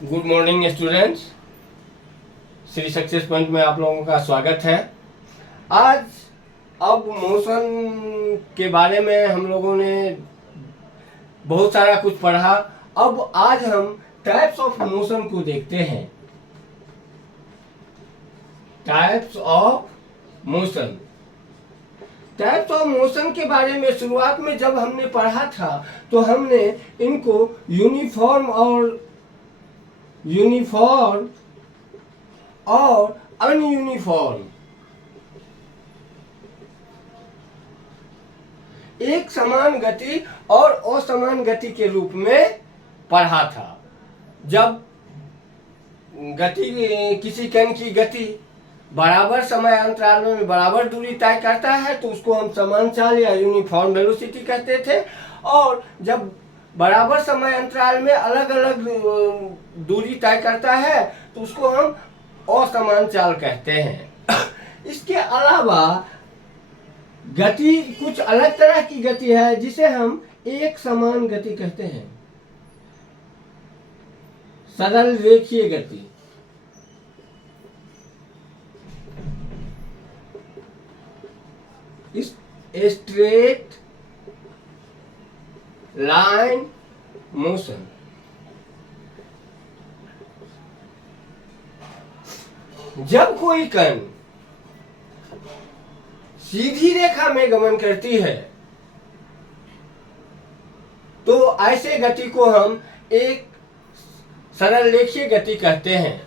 Good morning students. Shri success point में आप लोगों का स्वागत है। आज अब मोशन के बारे में हम लोगों ने बहुत सारा कुछ पढ़ा। अब आज हम टाइप्स ऑफ मोशन को देखते हैं। Types of motion. Types of motion के बारे में शुरुआत में जब हमने पढ़ा था तो हमने इनको यूनिफॉर्म और अनयूनिफॉर्म, एक समान गति और असमान गति के रूप में पढ़ा था। जब गति किसी कण की गति बराबर समय अंतराल में बराबर दूरी तय करता है तो उसको हम समान चाल या यूनिफॉर्म वेलोसिटी कहते थे, और जब बराबर समय अंतराल में अलग अलग दूरी तय करता है तो उसको हम असमान चाल कहते हैं। इसके अलावा गति कुछ अलग तरह की गति है जिसे हम एक समान गति कहते हैं। सरल रेखीय गति, स्ट्रेट लाइन मोशन। जब कोई कण सीधी रेखा में गमन करती है तो ऐसे गति को हम एक सरल रेखीय गति कहते हैं।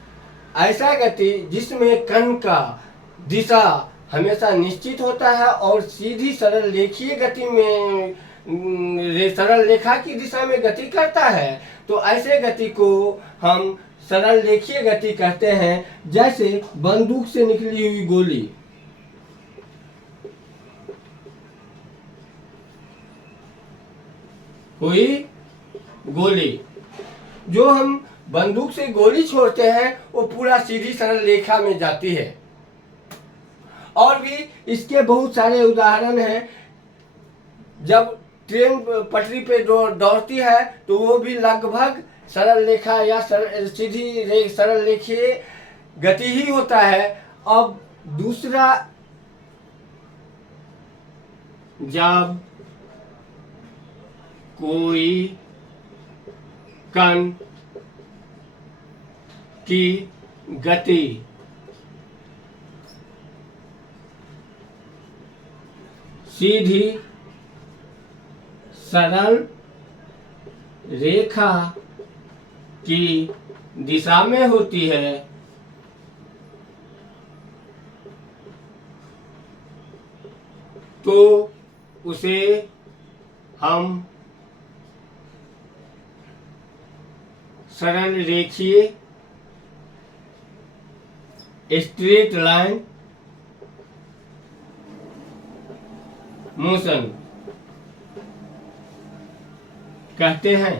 ऐसा गति जिसमें कण का दिशा हमेशा निश्चित होता है और सीधी सरल रेखीय गति में सरल रेखा की दिशा में गति करता है, तो ऐसे गति को हम सरल रेखीय गति कहते हैं। जैसे बंदूक से निकली हुई गोली, जो हम बंदूक से गोली छोड़ते हैं वो पूरा सीधी सरल रेखा में जाती है। और भी इसके बहुत सारे उदाहरण हैं। जब ट्रेन पटरी पे दौड़ती है तो वो भी लगभग सरल रेखा या सीधी सरल रेखीय गति ही होता है। अब दूसरा, जब कोई कण की गति सीधी सरल रेखा की दिशा में होती है तो उसे हम सरल रेखीय स्ट्रेट लाइन मोशन कहते हैं।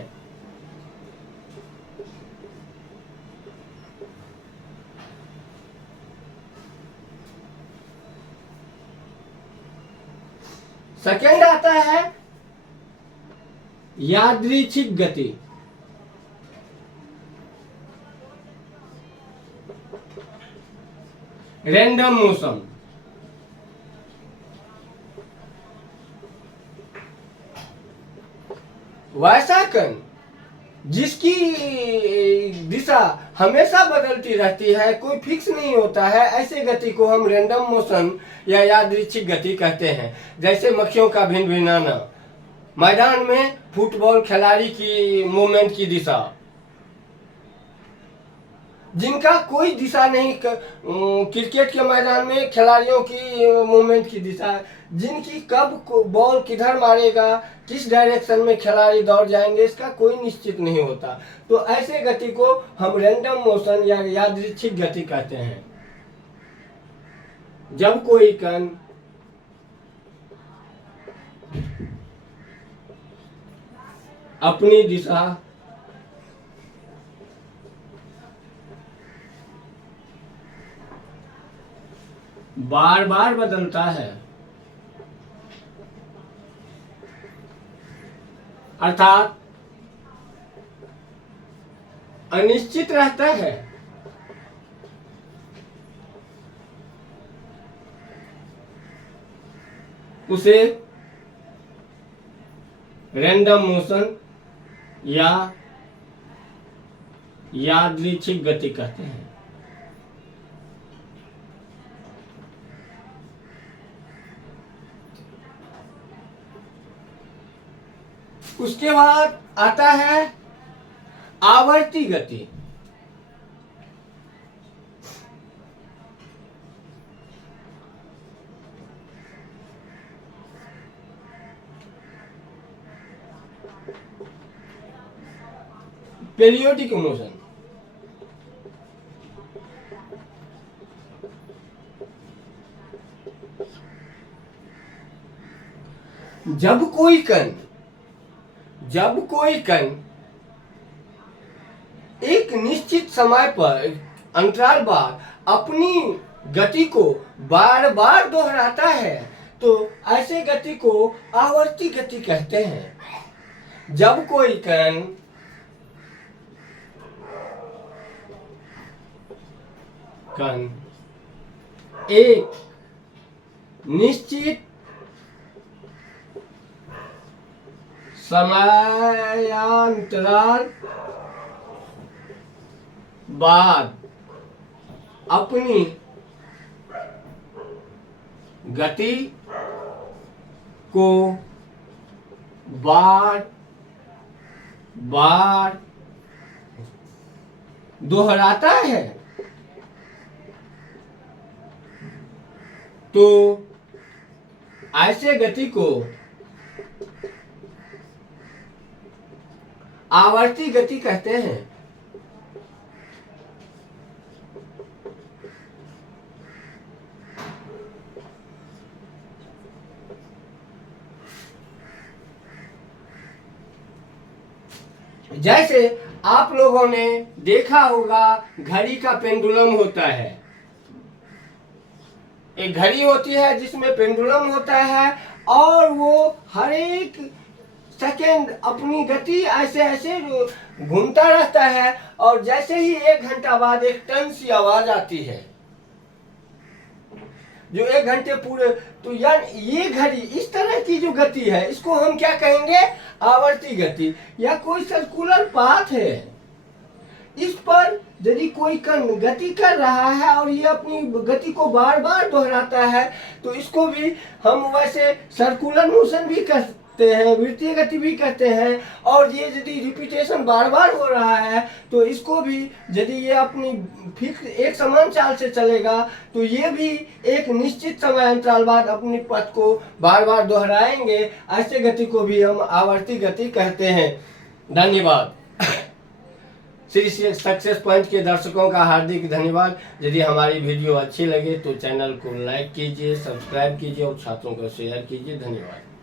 सेकेंड आता है यादृच्छिक गति। Random motion. वैसा कण जिसकी दिशा हमेशा बदलती रहती है, कोई फिक्स नहीं होता है, ऐसे गति को हम रैंडम मोशन या यादृच्छिक गति कहते हैं। जैसे मक्खियों का भिन भिनाना, मैदान में फुटबॉल खिलाड़ी की मूवमेंट की दिशा, जिनका कोई दिशा नहीं। क्रिकेट के मैदान में खिलाड़ियों की मूवमेंट की दिशा, जिनकी कब बॉल किधर मारेगा, किस डायरेक्शन में खिलाड़ी दौड़ जाएंगे, इसका कोई निश्चित नहीं होता। तो ऐसे गति को हम रैंडम मोशन या यादृच्छिक गति कहते हैं। जब कोई कण अपनी दिशा बार बार बदलता है, अर्थात अनिश्चित रहता है, उसे रैंडम मोशन या यादृच्छिक गति कहते हैं। उसके बाद आता है आवर्ती गति। Periodic motion. जब कोई कण एक निश्चित समय पर अंतराल बाद अपनी गति को बार बार दोहराता है तो ऐसे गति को आवर्ती गति कहते हैं। जब कोई कण एक निश्चित समयांतराल बाद अपनी गति को बार बार दोहराता है तो ऐसे गति को आवर्ती गति कहते हैं। जैसे आप लोगों ने देखा होगा घड़ी का पेंडुलम होता है। एक घड़ी होती है जिसमें पेंडुलम होता है और वो हर एक सेकेंड अपनी गति ऐसे ऐसे घूमता रहता है और जैसे ही 1 घंटा बाद एक टन सी आवाज आती है जो 1 घंटे पूरे, तो यार ये घड़ी इस तरह की जो गति है इसको हम क्या कहेंगे? आवर्ती गति या कोई सर्कुलर पाथ है। इस पर यदि कोई कण गति कर रहा है और ये अपनी गति को बार बार दोहराता है तो इसको भी हम वैसे सर्कुलर मोशन भी कहते हैं, वृत्तीय गति भी कहते हैं। और ये यदि रिपीटेशन बार बार हो रहा है तो इसको भी यदि ये अपनी फिक्स एक समान चाल से चलेगा तो ये भी एक निश्चित समय अंतराल बाद अपनी पथ को बार बार दोहराएंगे। ऐसे गति को भी हम आवर्ती गति कहते हैं। धन्यवाद। श्री सक्सेस पॉइंट के दर्शकों का हार्दिक धन्यवाद। यदि हमारी वीडियो अच्छी लगे तो चैनल को लाइक कीजिए, सब्सक्राइब कीजिए और छात्रों को शेयर कीजिए। धन्यवाद।